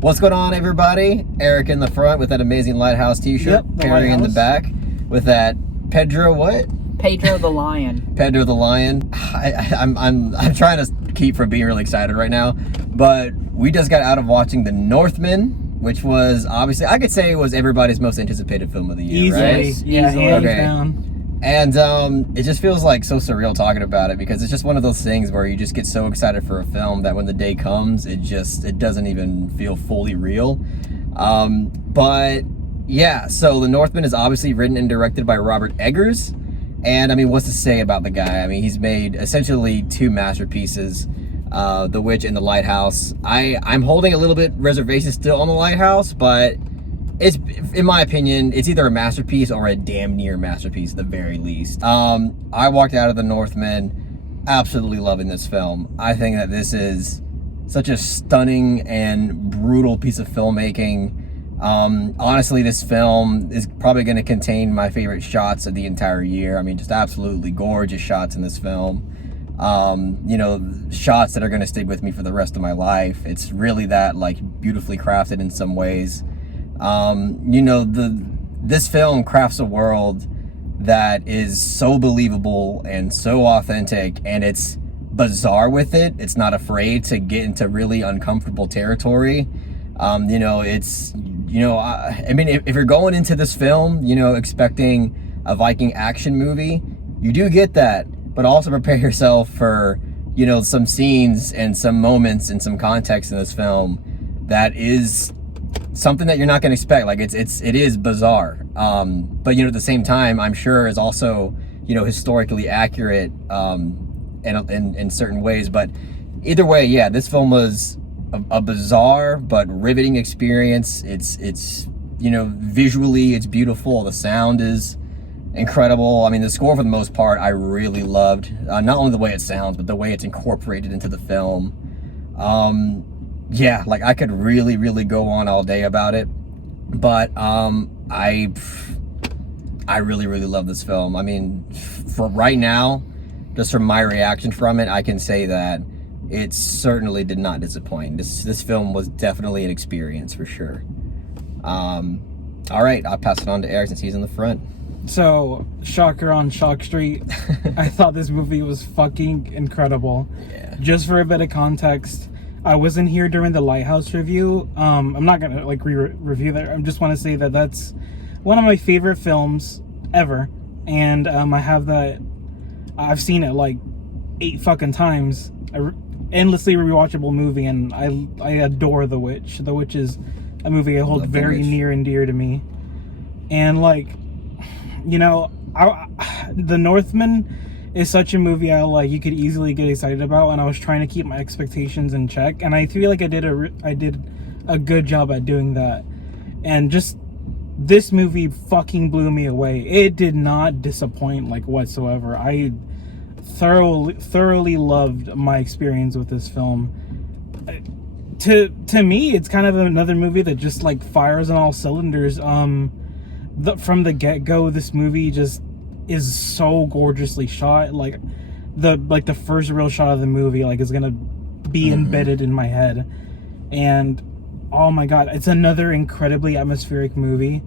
What's going on, everybody? Eric in the front with that amazing Lighthouse t-shirt. Yep, Perry in the back with that Pedro what? Pedro the Lion. Pedro the Lion. I'm trying to keep from being really excited right now, but we just got out of watching The Northman, which was obviously, I could say it was everybody's most anticipated film of the year, Easily. right? Yeah, hands Okay. down. And it just feels like so surreal talking about it, because it's just one of those things where you just get so excited for a film that when the day comes, it doesn't even feel fully real. But yeah, so The Northman is obviously written and directed by Robert Eggers. And I mean, what's to say about the guy? I mean, he's made essentially two masterpieces, The Witch and The Lighthouse. I'm holding a little bit reservation still on The Lighthouse, but it's, in my opinion, it's either a masterpiece or a damn near masterpiece at the very least. I walked out of The Northman absolutely loving this film. I think that this is such a stunning and brutal piece of filmmaking. Honestly, this film is probably going to contain my favorite shots of the entire year. I mean, just absolutely gorgeous shots in this film. You know, shots that are going to stick with me for the rest of my life. It's really that, like, beautifully crafted in some ways. You know, this film crafts a world that is so believable and so authentic, and it's bizarre with it. It's not afraid to get into really uncomfortable territory. You know, it's, you know, I mean, if you're going into this film, you know, expecting a Viking action movie, you do get that, but also prepare yourself for, you know, some scenes and some moments and some context in this film that is something that you're not going to expect. Like, it is bizarre, but, you know, at the same time, I'm sure is also, you know, historically accurate in certain ways. But either way, yeah, this film was a bizarre but riveting experience. It's you know, visually it's beautiful. The sound is incredible. I mean, the score for the most part I really loved, not only the way it sounds but the way it's incorporated into the film. Yeah, like, I could really go on all day about it, but I really love this film. I mean, for right now, just from my reaction from it, I can say that it certainly did not disappoint. This film was definitely an experience for sure. All right, I'll pass it on to Eric since he's in the front. So, shocker on Shock Street. I thought this movie was fucking incredible. Yeah. Just for a bit of context, I wasn't here during the Lighthouse review. I'm not gonna like review that. I just want to say that that's one of my favorite films ever, and I've seen it like 8 fucking times. Endlessly rewatchable movie, and I adore The Witch. The Witch is a movie I hold very near and dear to me. And, like, you know, The Northman is such a movie you could easily get excited about, and I was trying to keep my expectations in check, and I feel like I did a good job at doing that. And just this movie fucking blew me away. It did not disappoint, like, whatsoever. I thoroughly loved my experience with this film. To me, it's kind of another movie that just, like, fires on all cylinders. From the get-go, this movie just is so gorgeously shot. Like the first real shot of the movie, like, is gonna be embedded in my head. And oh my god, it's another incredibly atmospheric movie.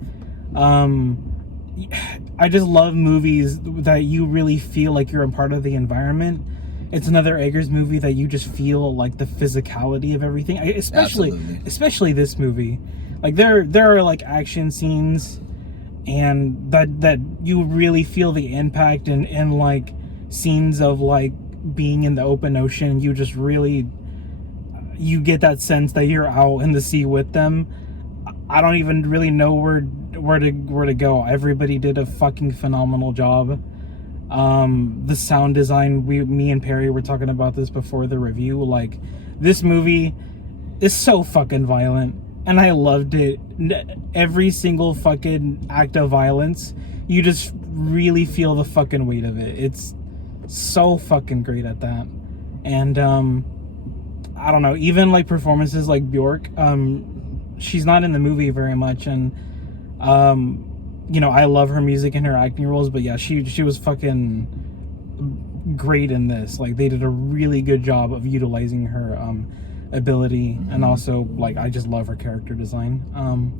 I just love movies that you really feel like you're a part of the environment. It's another Eggers movie that you just feel like the physicality of everything. Especially this movie. Like, there are like action scenes and that you really feel the impact, and like scenes of like being in the open ocean, you just really, you get that sense that you're out in the sea with them. I don't even really know where to go. Everybody did a fucking phenomenal job. The sound design, me and Perry were talking about this before the review. Like, this movie is so fucking violent, and I loved it. Every single fucking act of violence, you just really feel the fucking weight of it. It's so fucking great at that. And I don't know, even like performances like Bjork, she's not in the movie very much, and you know, I love her music and her acting roles, but yeah, she was fucking great in this. Like, they did a really good job of utilizing her ability, and also, like, I just love her character design.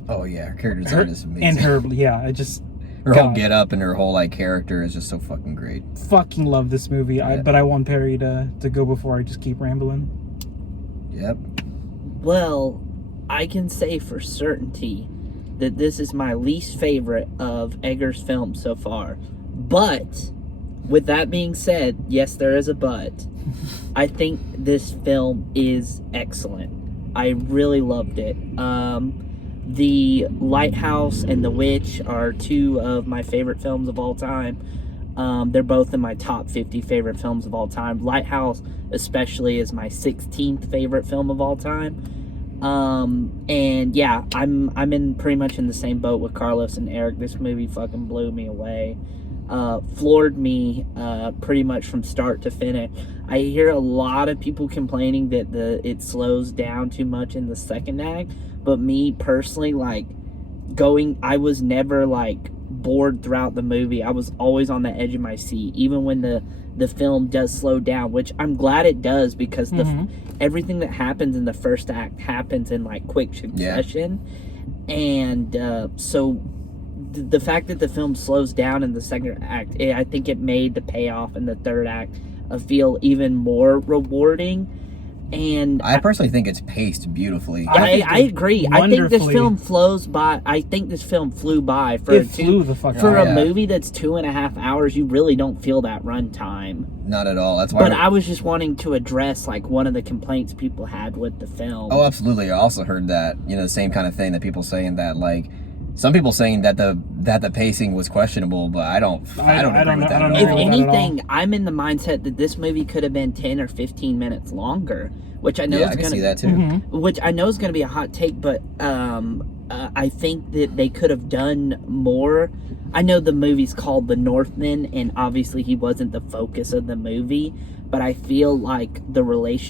Oh yeah, her character design is amazing. And her, yeah, it just her whole get up and her whole like character is just so fucking great. Fucking love this movie. Yeah. But I want Perry to go before I just keep rambling. Yep. Well, I can say for certainty that this is my least favorite of Eggers' films so far. But, with that being said, yes, there is a but. I think this film is excellent. I really loved it. The Lighthouse and The Witch are two of my favorite films of all time. They're both in my top 50 favorite films of all time. Lighthouse especially is my 16th favorite film of all time. And yeah, I'm in pretty much in the same boat with Carlos and Eric. This movie fucking blew me away. Floored me pretty much from start to finish. I hear a lot of people complaining that it slows down too much in the second act, but me personally, like, I was never like bored throughout the movie. I was always on the edge of my seat, even when the film does slow down, which I'm glad it does, because everything that happens in the first act happens in like quick succession. And so the fact that the film slows down in the second act, I think it made the payoff in the third act feel even more rewarding. And I personally think it's paced beautifully. I agree. I think this film flows by. I think this film flew by for a movie that's 2.5 hours. You really don't feel that runtime. Not at all. That's why. But I was just wanting to address like one of the complaints people had with the film. Oh, absolutely. I also heard that, you know, the same kind of thing, that people saying that, like, some people saying that the pacing was questionable, but I don't agree with that. If anything, I'm in the mindset that this movie could have been 10 or 15 minutes longer, which I know is I can gonna see that too. Which I know is going to be a hot take, but I think that they could have done more. I know the movie's called The Northman, and obviously he wasn't the focus of the movie, but I feel like the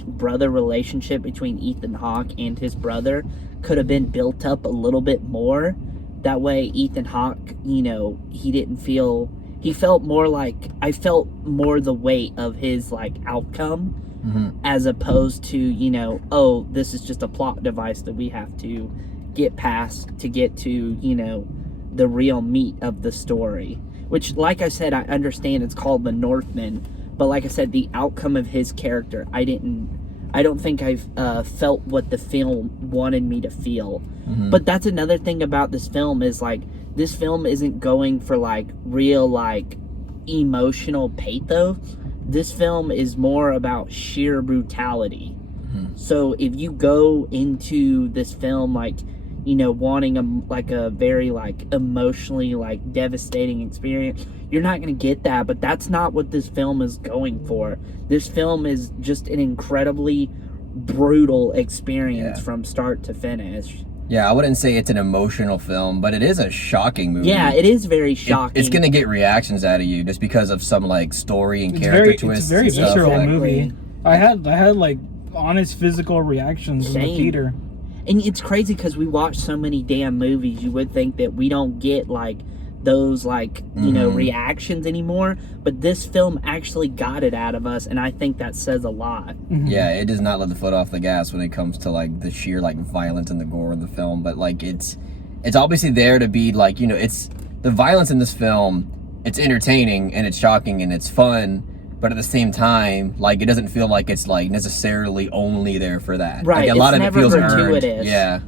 brother relationship between Ethan Hawke and his brother could have been built up a little bit more. That way, Ethan Hawke, you know, he felt more like, I felt more the weight of his, like, outcome, as opposed to, you know, oh, this is just a plot device that we have to get past to get to, you know, the real meat of the story. Which, like I said, I understand it's called The Northman, but like I said, the outcome of his character, I don't think I've felt what the film wanted me to feel. But that's another thing about this film, is like, this film isn't going for like real like emotional pathos. This film is more about sheer brutality. So if you go into this film like, you know, wanting a very like emotionally like devastating experience, you're not going to get that. But that's not what this film is going for. This film is just an incredibly brutal experience from start to finish. Yeah, I wouldn't say it's an emotional film, but it is a shocking movie. Yeah, it is very shocking. It's going to get reactions out of you just because of some like story and character twists. It's a very visceral movie. I had Mm-hmm. like honest physical reactions in the theater. And it's crazy because we watch so many damn movies. You would think that we don't get like those like, you know, reactions anymore, but this film actually got it out of us, and I think that says a lot. Yeah, it does not let the foot off the gas when it comes to like the sheer like violence and the gore in the film, but like it's obviously there to be like, you know, it's the violence in this film, it's entertaining and it's shocking and it's fun, but at the same time, like, it doesn't feel like it's like necessarily only there for that. Right, like, a lot of it feels gratuitous. Earned. Yeah,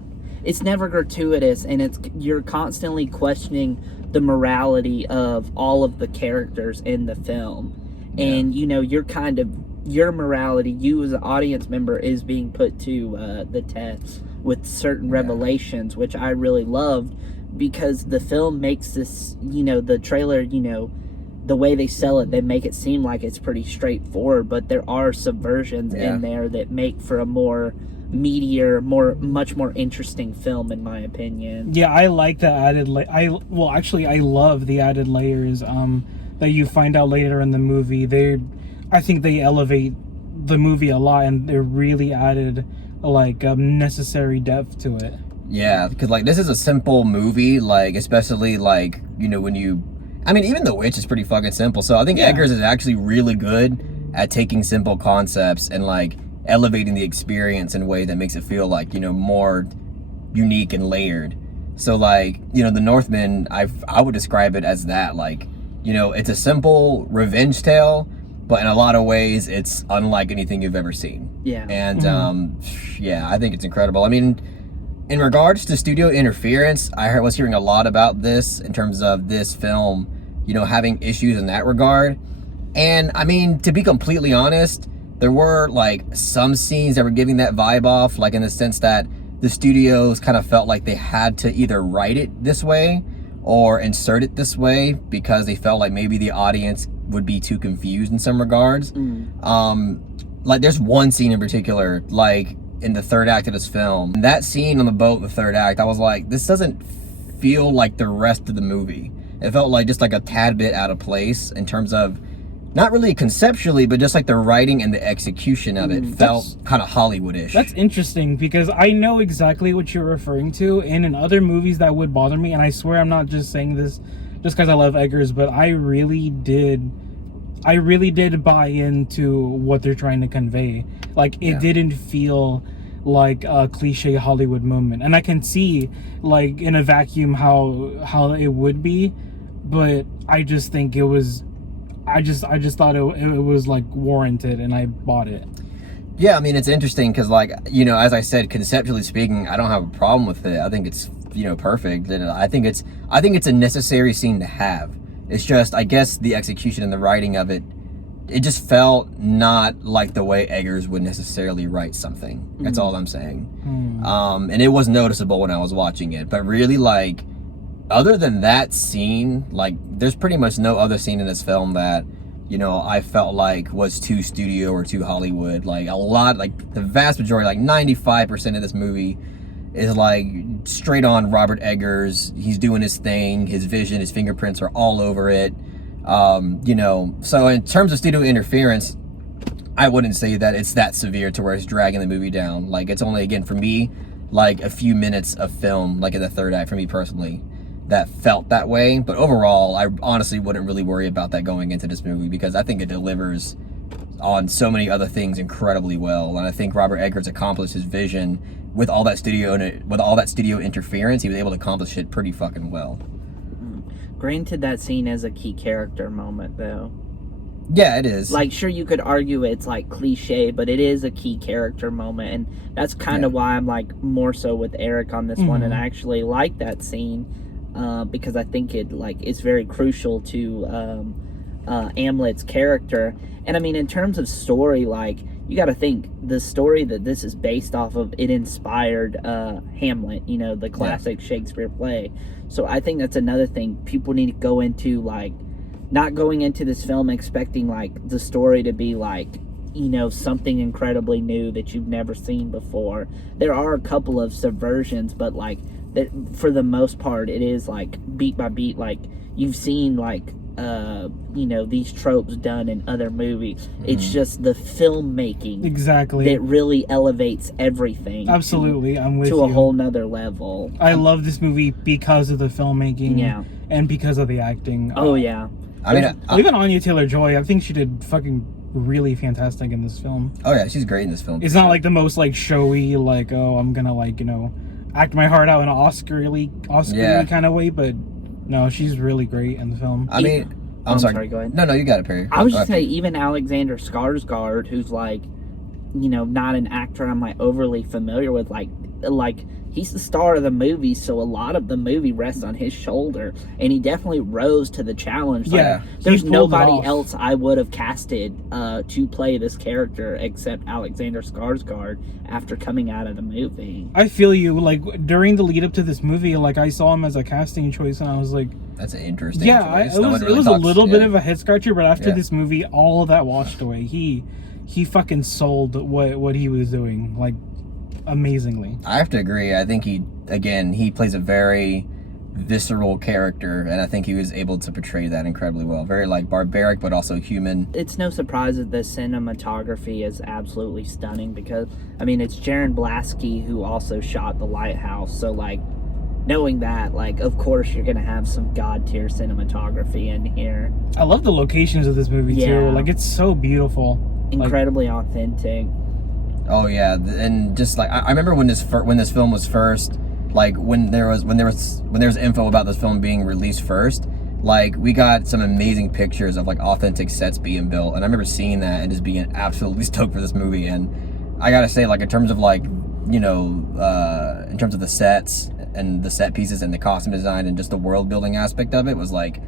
it's never gratuitous, and you're constantly questioning the morality of all of the characters in the film. And you know, your morality, you as an audience member, is being put to the test with certain revelations, which I really loved, because the film makes this, you know, the trailer, you know, the way they sell it, they make it seem like it's pretty straightforward, but there are subversions in there that make for a more meatier, much more interesting film, in my opinion. Yeah, I like the added I love the added layers that you find out later in the movie. I think they elevate the movie a lot, and they really added like necessary depth to it. Yeah, because like this is a simple movie, like especially like when you, I mean even The Witch is pretty fucking simple. So I think Eggers is actually really good at taking simple concepts and like elevating the experience in a way that makes it feel like more unique and layered. So like The Northman, I would describe it as that, like it's a simple revenge tale, but in a lot of ways it's unlike anything you've ever seen. Yeah. And yeah, I think it's incredible. I mean, in regards to studio interference, was hearing a lot about this in terms of this film, having issues in that regard. And I mean, to be completely honest, there were like some scenes that were giving that vibe off, like in the sense that the studios kind of felt like they had to either write it this way or insert it this way because they felt like maybe the audience would be too confused in some regards. Like there's one scene in particular, like in the third act of this film. That scene on the boat in the third act, I was like, this doesn't feel like the rest of the movie. It felt like just like a tad bit out of place in terms of, not really conceptually, but just like the writing and the execution of it felt kind of Hollywood-ish. That's interesting because I know exactly what you're referring to, and in other movies that would bother me, and I swear I'm not just saying this just because I love Eggers, but I really did buy into what they're trying to convey. Like it didn't feel like a cliche Hollywood moment, and I can see like in a vacuum how it would be, but I just think it was, I just thought it was like warranted, and I bought it. Yeah, I mean it's interesting because like as I said, conceptually speaking, I don't have a problem with it. I think it's perfect, and I think it's a necessary scene to have. It's just, I guess, the execution and the writing of it, it just felt not like the way Eggers would necessarily write something. That's all I'm saying. And it was noticeable when I was watching it. But really, like, other than that scene, like, there's pretty much no other scene in this film that, I felt like was too studio or too Hollywood. Like, the vast majority, like 95% of this movie is like straight on Robert Eggers. He's doing his thing, his vision, his fingerprints are all over it. So in terms of studio interference, I wouldn't say that it's that severe to where it's dragging the movie down. Like it's only, again, for me, like a few minutes of film, like in the third act for me personally, that felt that way. But overall, I honestly wouldn't really worry about that going into this movie because I think it delivers on so many other things incredibly well. And I think Robert Eggers accomplished his vision with all that studio interference. He was able to accomplish it pretty fucking well. Granted, that scene is a key character moment, though. Yeah, it is. Like, sure, you could argue it's like cliche, but it is a key character moment, and that's kind of why I'm like more so with Eric on this one, and I actually like that scene because I think it like is very crucial to Amlet's character. And I mean, in terms of story, like, you got to think the story that this is based off of, it inspired Hamlet, the classic Shakespeare play. So I think that's another thing people need to go into, like, not going into this film expecting like the story to be like, something incredibly new that you've never seen before. There are a couple of subversions, but like that, for the most part, it is like beat by beat, like you've seen like these tropes done in other movies. It's just the filmmaking exactly that really elevates everything. Absolutely, I'm with you. To a whole nother level. I love this movie because of the filmmaking, and because of the acting. Oh yeah. I mean, even Anya Taylor-Joy, I think she did fucking really fantastic in this film. Oh yeah, she's great in this film. It's not like the most like showy, like, oh, I'm gonna like act my heart out in an Oscar-y kind of way, but no, she's really great in the film. I mean, I'm sorry. Go ahead. No, you got it, Perry. I was just saying, even Alexander Skarsgård, who's like, not an actor I'm like overly familiar with, like he's the star of the movie, so a lot of the movie rests on his shoulder, and he definitely rose to the challenge. Yeah, there's nobody else I would have casted to play this character except Alexander Skarsgård after coming out of the movie. I feel you. Like during the lead up to this movie, like I saw him as a casting choice, and I was like, that's an interesting choice. It was a little bit of a head scratcher, but after this movie, all of that washed away. He fucking sold what he was doing, like, amazingly. I have to agree. I think he plays a very visceral character, and I think he was able to portray that incredibly well. Very like barbaric, but also human. It's no surprise that the cinematography is absolutely stunning because, I mean, it's Jaron Blasky who also shot The Lighthouse. So, like, knowing that, like, of course you're going to have some God-tier cinematography in here. I love the locations of this movie, too. Like, it's so beautiful. Incredibly authentic. Oh, yeah. And just, like, I remember when this film was first, like, when there was info about this film being released first, like, we got some amazing pictures of, like, authentic sets being built, and I remember seeing that and just being absolutely stoked for this movie. And I gotta say, like, in terms of, like, you know, in terms of the sets and the set pieces and the costume design and just the world building aspect of it was, like,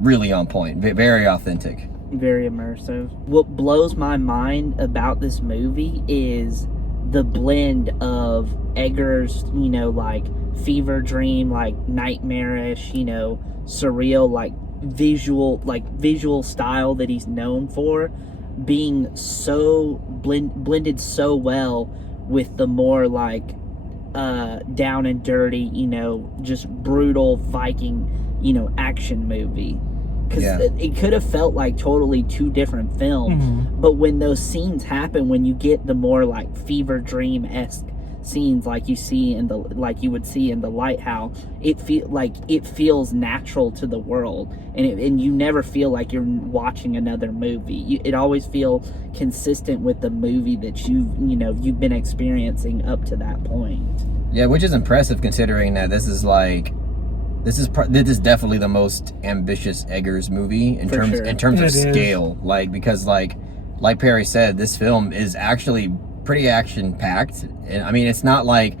really on point. Very authentic. Very immersive. What blows my mind about this movie is the blend of Eggers, you know, like fever dream, like nightmarish, you know, surreal, like visual style that he's known for, being so blended so well with the more like down and dirty, you know, just brutal Viking, you know, action movie. Because it could have felt like totally two different films, but when those scenes happen, when you get the more like fever dream-esque scenes like you would see in The Lighthouse, it feels natural to the world, and you never feel like you're watching another movie. It always feels consistent with the movie that you've been experiencing up to that point. Yeah, which is impressive considering that this is definitely the most ambitious Eggers movie in terms of scale. Like, because like Perry said, this film is actually pretty action packed, and I mean it's not like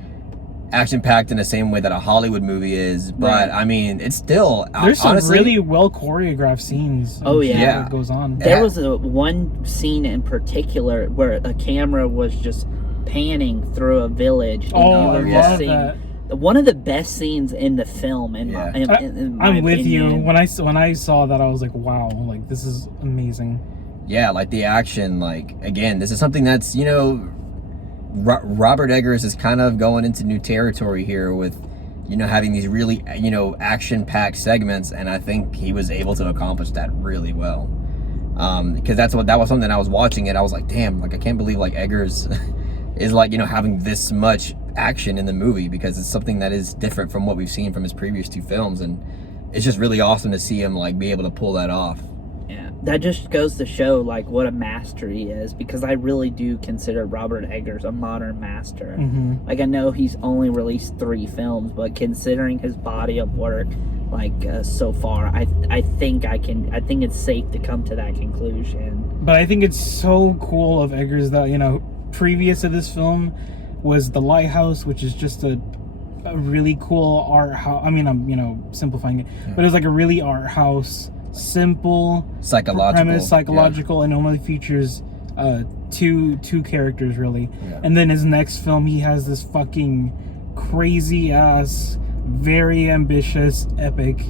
action packed in the same way that a Hollywood movie is, but I mean it's still there's some really well choreographed scenes. Oh yeah, that goes on. There was one scene in particular where a camera was just panning through a village. Oh, I love that. One of the best scenes in the film, in my I'm with opinion. you. When I saw that, I was like, wow, like this is amazing. Yeah, like the action, like again, this is something that's, you know, Robert Eggers is kind of going into new territory here with, you know, having these really, you know, action-packed segments, and I think he was able to accomplish that really well. Because that was something I was watching and I was like, damn, like I can't believe like Eggers is like, you know, having this much action in the movie, because it's something that is different from what we've seen from his previous two films, and it's just really awesome to see him like be able to pull that off. Yeah, that just goes to show like what a master he is, because I really do consider Robert Eggers a modern master. Like, I know he's only released 3 films, but considering his body of work, like so far, I think it's safe to come to that conclusion. But I think it's so cool of Eggers that, you know, previous to this film was The Lighthouse, which is just a really cool art house. I mean, I'm, you know, simplifying it, but it's like a really art house, simple, psychological, and only features two characters really. And then his next film, he has this fucking crazy ass, very ambitious epic,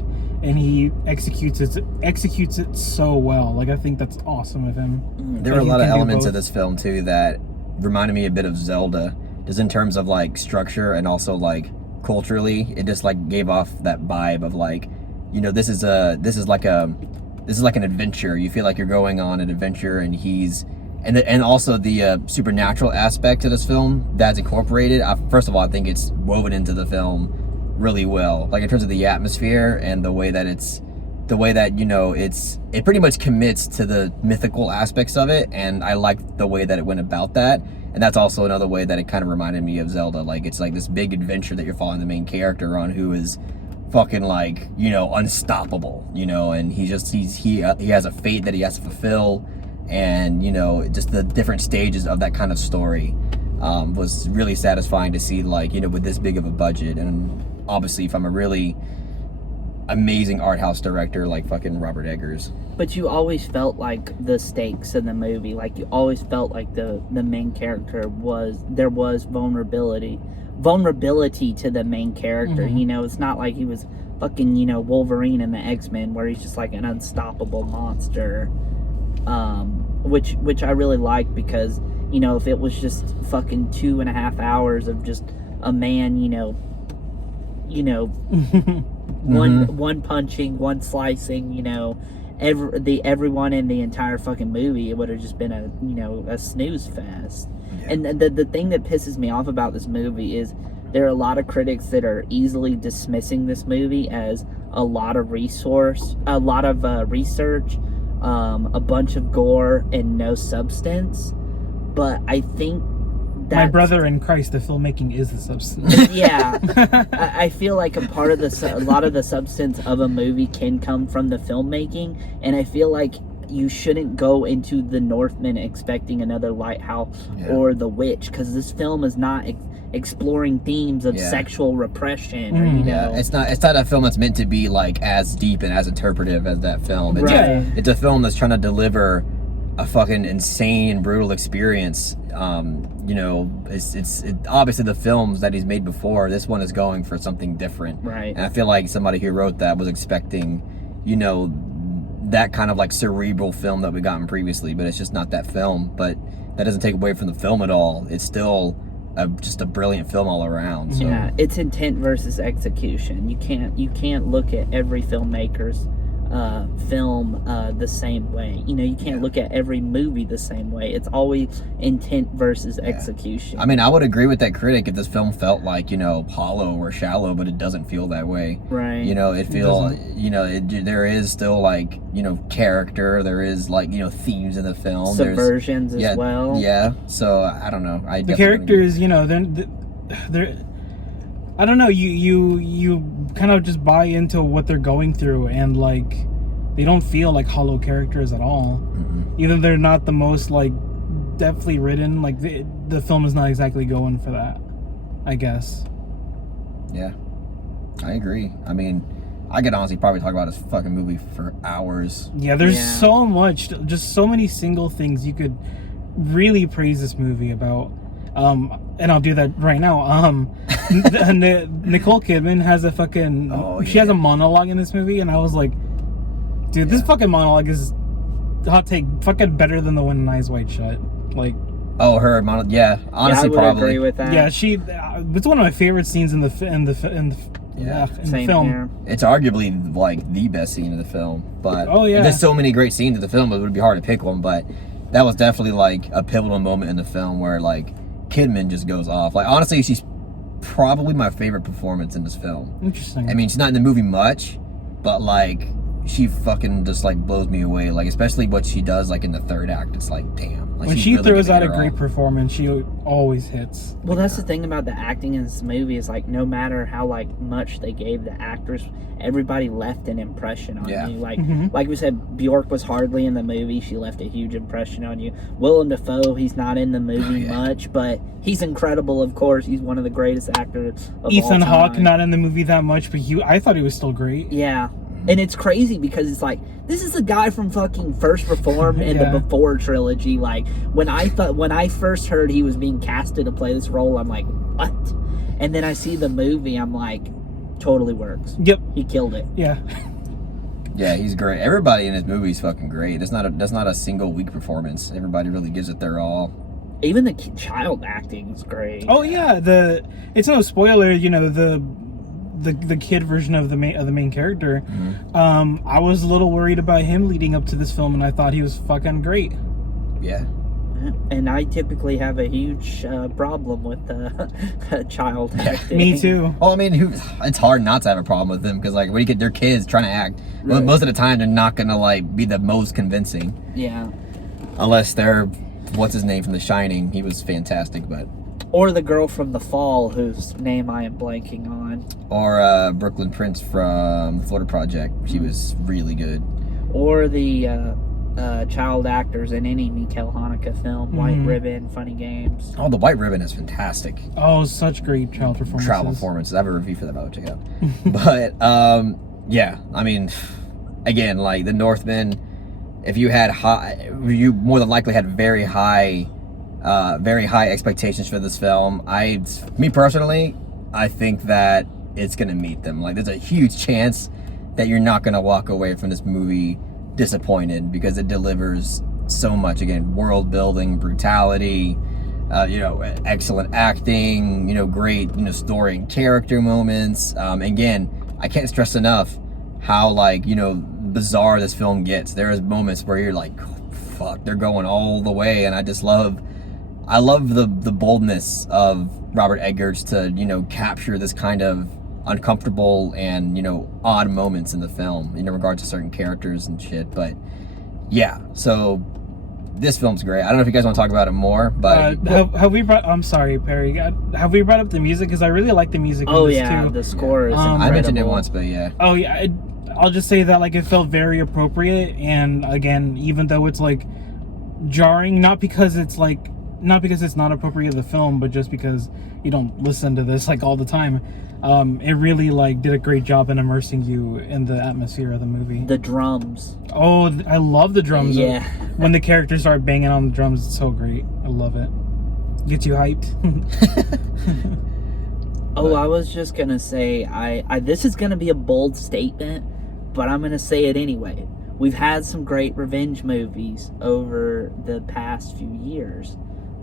and he executes it so well. Like, I think that's awesome of him. There were a lot of elements of this film too that reminded me a bit of Zelda, just in terms of like structure and also like culturally. It just like gave off that vibe of like, you know, this is like an adventure. You feel like you're going on an adventure, and also the supernatural aspect to this film that's incorporated. First of all, I think it's woven into the film really well, like in terms of the atmosphere and the way that you know it pretty much commits to the mythical aspects of it, and I like the way that it went about that. And that's also another way that it kind of reminded me of Zelda. Like, it's like this big adventure that you're following the main character on, who is fucking like, you know, unstoppable, you know, and he has a fate that he has to fulfill, and, you know, just the different stages of that kind of story was really satisfying to see, like, you know, with this big of a budget, and obviously from a really amazing art house director like fucking Robert Eggers. But you always felt like the stakes in the movie, like you always felt like the main character there was vulnerability to the main character. You know, it's not like he was fucking, you know, Wolverine in the X-Men, where he's just like an unstoppable monster, which I really like, because, you know, if it was just fucking 2.5 hours of just a man, you know One punching, one slicing, you know, everyone in the entire fucking movie, it would have just been a snooze fest. Yeah. And the thing that pisses me off about this movie is there are a lot of critics that are easily dismissing this movie as a lot of research, a bunch of gore and no substance. But I think my brother in Christ, the filmmaking is the substance. Yeah, I feel like a lot of the substance of a movie can come from the filmmaking, and I feel like you shouldn't go into The Northman expecting another Lighthouse or The Witch, because this film is not exploring themes of sexual repression, or you know, it's not a film that's meant to be like as deep and as interpretive as that film. It's a film that's trying to deliver a fucking insane, brutal experience. You know, it's obviously the films that he's made before. This one is going for something different, right? And I feel like somebody who wrote that was expecting, you know, that kind of like cerebral film that we gotten previously, but it's just not that film. But that doesn't take away from the film at all. It's still just a brilliant film all around. So. Yeah, it's intent versus execution. You can't look at every filmmaker's film the same way. You know, you can't look at every movie the same way. It's always intent versus execution. I mean, I would agree with that critic if this film felt like, you know, hollow or shallow, but it doesn't feel that way. Right. You know, it feels, you know, there is still like, you know, character. There is like, you know, themes in the film. Subversions as well. Yeah. So I don't know. The characters, you know, they're I don't know, you kind of just buy into what they're going through, and like they don't feel like hollow characters at all. Even they're not the most like deftly written, like the film is not exactly going for that, I guess. Yeah, I agree. I mean, I could honestly probably talk about this fucking movie for hours. Yeah, there's so much, just so many single things you could really praise this movie about. And I'll do that right now. Nicole Kidman has a fucking she has a monologue in this movie, and I was like, dude, this fucking monologue is hot take fucking better than the one in Eyes Wide Shut. Like, her monologue, honestly, I would probably agree with that. Yeah, it's one of my favorite scenes in the film. Here. It's arguably like the best scene of the film, but yeah, there's so many great scenes of the film, it would be hard to pick one, but that was definitely like a pivotal moment in the film where like Kidman just goes off. Like, honestly, she's probably my favorite performance in this film. Interesting. I mean, she's not in the movie much, but like she fucking just like blows me away. Like, especially what she does like in the third act. It's like, damn. Like, when she really throws out a great performance, she always hits. Well, that's the thing about the acting in this movie is like no matter how like much they gave the actors, everybody left an impression on you. Like like we said, Bjork was hardly in the movie. She left a huge impression on you. Willem Dafoe, he's not in the movie much, but he's incredible. Of course, he's one of the greatest actors of Ethan all time. Hawke not in the movie that much, but I thought he was still great. Yeah. And it's crazy because it's like, this is the guy from fucking First Reformed and the Before trilogy. Like, when I first heard he was being casted to play this role, I'm like, what? And then I see the movie, I'm like, totally works. Yep. He killed it. Yeah. Yeah, he's great. Everybody in his movie is fucking great. That's not a single weak performance. Everybody really gives it their all. Even the child acting is great. Oh yeah, it's no spoiler, you know, the kid version of the main character. I was a little worried about him leading up to this film, and I thought he was fucking great. Yeah. And I typically have a huge problem with child acting. Me too. Well, I mean, it's hard not to have a problem with them because, like, when you get their kids trying to act, most of the time they're not gonna like be the most convincing. Yeah. Unless they're, what's his name from The Shining? He was fantastic, but. Or the girl from The Fall, whose name I am blanking on. Or Brooklyn Prince from The Florida Project. She was really good. Or the child actors in any Nicole Haneke film. White Ribbon, Funny Games. Oh, The White Ribbon is fantastic. Oh, such great child performances. I have a review for that, by the way, check it out. But, yeah, I mean, again, like, The Northman, if you had you more than likely had very high expectations for this film. Me personally, I think that it's gonna meet them. Like, there's a huge chance that you're not gonna walk away from this movie disappointed because it delivers so much. Again, world building, brutality, excellent acting, great, story and character moments. Again, I can't stress enough how, like, you know, bizarre this film gets. There is moments where you're like, fuck, they're going all the way, and I love the boldness of Robert Eggers to, you know, capture this kind of uncomfortable and, you know, odd moments in the film in regards to certain characters and shit. But yeah, so this film's great. I don't know if you guys want to talk about it more, but have we brought? I'm sorry, Perry. Have we brought up the music? Because I really like the music. Oh in this yeah, too. the score is incredible. I mentioned it once, but yeah. Oh yeah, I'll just say that, like, it felt very appropriate, and again, even though it's like jarring, not because it's not appropriate to the film, but just because you don't listen to this like all the time. It really like did a great job in immersing you in the atmosphere of the movie. The drums. Oh, I love the drums. Yeah. When the characters start banging on the drums, it's so great. I love it. Gets you hyped. Oh, I was just gonna say, this is gonna be a bold statement, but I'm gonna say it anyway. We've had some great revenge movies over the past few years,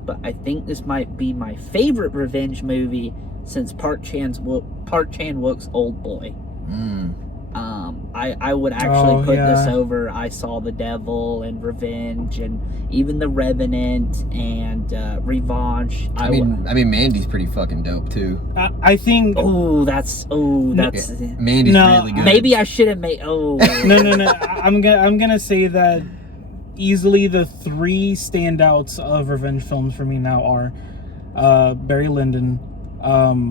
but I think this might be my favorite revenge movie since Park Chan-wook's Old Boy. I would actually put this over I Saw the Devil and Revenge and even The Revenant and Revenge. I mean, Mandy's pretty fucking dope too. I think. That's Mandy's really good. Maybe I should have made. No. I'm gonna say that easily the three standouts of revenge films for me now are Barry Lyndon,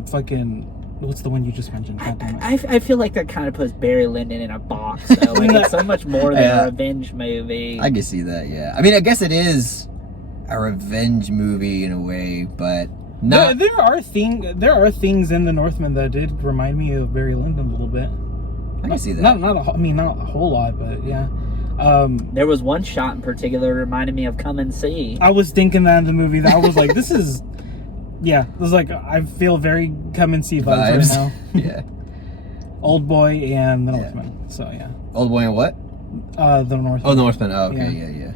fucking. What's the one you just mentioned? I feel like that kind of puts Barry Lyndon in a box. So like it's so much more than a revenge movie. I can see that. Yeah. I mean, I guess it is a revenge movie in a way, but not. There are things in the Northman that did remind me of Barry Lyndon a little bit. I can see that. Not a whole lot, but yeah. There was one shot in particular that reminded me of Come and See. I was thinking that in the movie. That I was like, this is. Yeah, it was like, I feel very Come and See vibes right now. Yeah. Old Boy and The Northman. So yeah. Old Boy and what? The Northman. Oh, The Northman. Oh, okay, yeah.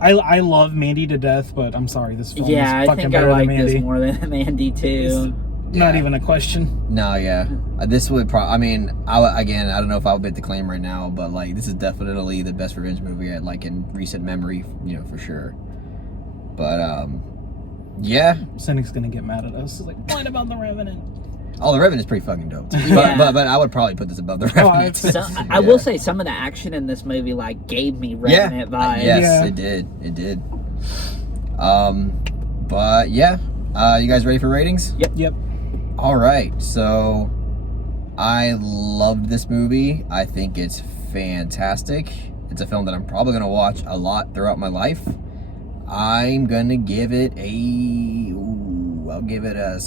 I love Mandy to death, but I'm sorry, this film is I fucking think better I like than Mandy. this more than Mandy too. Not even a question. No, yeah. This would probably. I mean, I don't know if I'll bet the claim right now, but like, this is definitely the best revenge movie I like in recent memory, you know, for sure. But yeah. Cynic's gonna get mad at us. He's like, what about The Revenant? Oh, The Revenant is pretty fucking dope too. But I would probably put this above The Revenant. I will say some of the action in this movie like gave me Revenant vibes. Yes, it did. But yeah, you guys ready for ratings? Yep. All right, so I loved this movie. I think it's fantastic. It's a film that I'm probably gonna watch a lot throughout my life. I'm gonna give it I'll give it a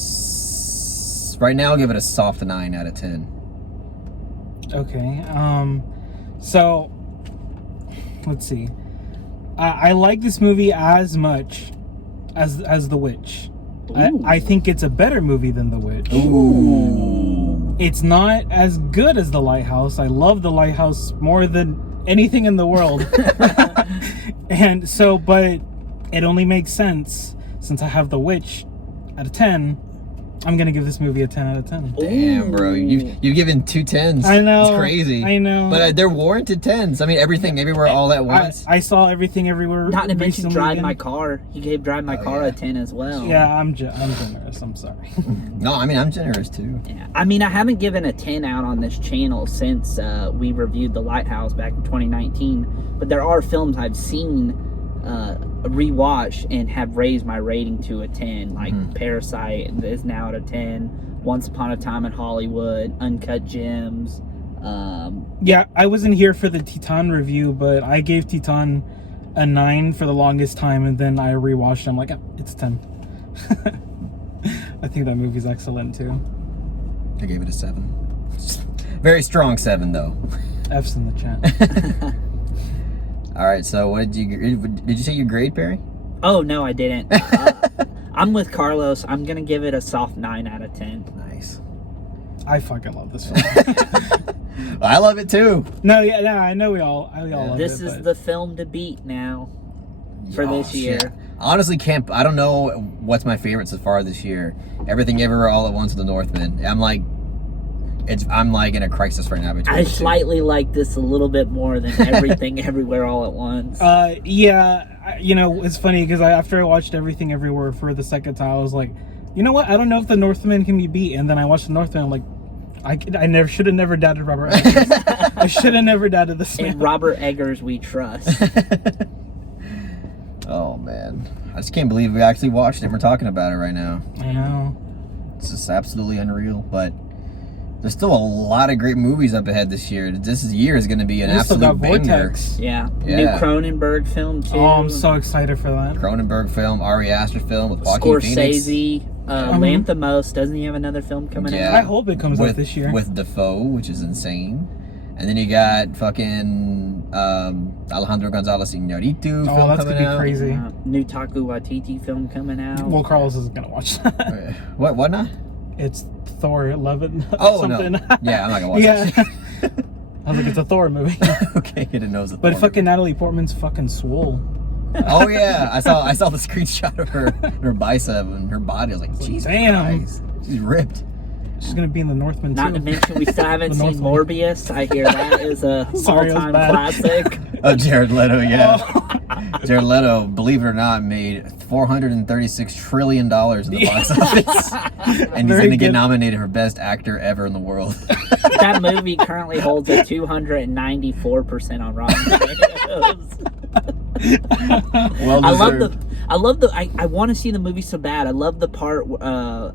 soft 9 out of 10. Okay. So let's see. I like this movie as much as The Witch. I think it's a better movie than The Witch. Ooh. It's not as good as The Lighthouse. I love The Lighthouse more than anything in the world. And so, but it only makes sense since I have The Witch at a 10. I'm gonna give this movie a 10 out of 10. Damn, bro, you've given 2 10s. I know, it's crazy. I know, but they're warranted 10s. I mean, everything, everywhere, all at once. I saw Everything Everywhere. Not to mention Drive My Car. He gave Drive My Car a 10 as well. Yeah, I'm generous. I'm sorry. No, I mean, I'm generous too. Yeah, I mean, I haven't given a 10 out on this channel since we reviewed The Lighthouse back in 2019. But there are films I've seen rewatch and have raised my rating to a 10, like Parasite is now at a 10, Once Upon a Time in Hollywood, Uncut Gems. Yeah, I wasn't here for the Titan review, but I gave Titan a 9 for the longest time, and then I rewatched it. I'm like, it's 10. I think that movie's excellent too. I gave it a 7. Very strong 7 though. F's in the chat. All right, so what did you say your grade, Perry? Oh no, I didn't. I'm with Carlos. I'm gonna give it a soft 9 out of 10. Nice. I fucking love this film. I love it too. No, I know we all love it. This is the film to beat now for this year. Shit. Honestly, I don't know what's my favorite so far this year. Everything Everywhere All at Once with The Northman. I'm like, I'm like in a crisis right now between I the two. slightly like this a little bit more than Everything Everywhere All at Once. You know, it's funny because after I watched Everything Everywhere for the second time, I was like, you know what? I don't know if the Northman can be beat. And then I watched the Northman. I'm like, I should have never doubted Robert Eggers. I should have never doubted this man. And Robert Eggers, we trust. Oh man, I just can't believe we actually watched it. We're talking about it right now. I know. It's just absolutely unreal. But there's still a lot of great movies up ahead this year. This year is going to be an We still got absolute banger. Vortex. Yeah. Yeah. New Cronenberg film, too. Oh, I'm so excited for that. Cronenberg film, Ari Aster film with Joaquin Phoenix. Scorsese. Lanthimos. Doesn't he have another film coming Yeah. out? I hope it comes out with, this year. with Defoe, which is insane. And then you got fucking Alejandro Gonzalez Iñárritu film that's coming gonna be out. crazy. New Taku Waititi film coming out. Well, Carlos isn't gonna watch that. What not? It's Thor 11. Oh something. no! Yeah, I'm not gonna watch Yeah. that. I was like, it's a Thor movie. Okay, I didn't know it was a But Thor fucking Natalie Portman's fucking swole. movie. Oh yeah, I saw the screenshot of her bicep and her body. I was like, Jesus damn. Christ, she's ripped. She's gonna be in the Northman too. Not to mention, we still haven't The seen Northman. Morbius. I hear that is a Sorry, it was all-time bad. classic. Oh, Jared Leto, yeah. Jared Leto, believe it or not, made $436 trillion in the box office. And he's Very going to get good. nominated for Best Actor ever in the world. That movie currently holds a 294% on Rotten Tomatoes. Well deserved. I want to see the movie so bad. I love the part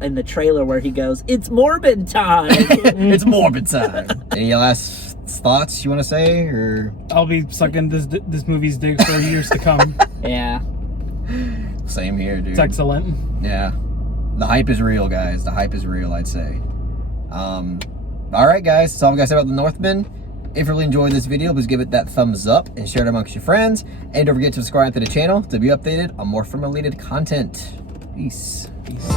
in the trailer where he goes, "It's morbid time." It's morbid time. Any last thoughts you want to say? Or I'll be sucking this movie's dick for years to come. Yeah. same here, dude. It's excellent. Yeah. The hype is real, guys. The hype is real, I'd say. All right, guys. That's all we got to say about the Northman. If you really enjoyed this video, please give it that thumbs up and share it amongst your friends. And don't forget to subscribe to the channel to be updated on more film-related content. Peace. Peace.